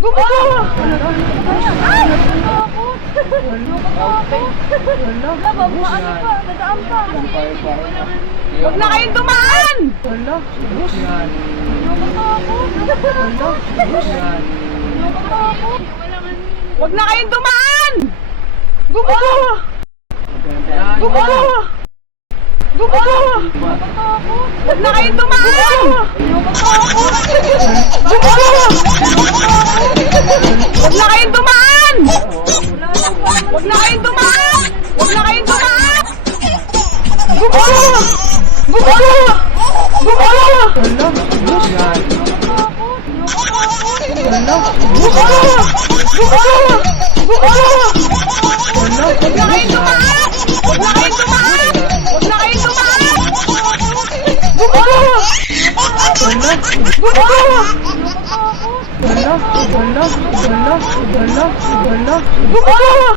Gumawa! Ay! Nakakot! Nakakot! Labab, ano pa? Dadaan pa. Huwag na kayong dumaan! Nakakot! Nakakot! Huwag na kayong dumaan! Gumawa! Gumawa! Gumawa! Huwag na kayong dumaan! Gumawa! Huwag na kayong dumaan! Huwag na kayong dumaan! Huwag na kayong dumaan! Gumawa! Gumawa! Gumawa! Gumawa! Gumawa! Gumawa! Huwag na kayong dumaan! Huwag na kayong dumaan! Huwag na kayong dumaan! Gumawa! Gumawa! Gumawa!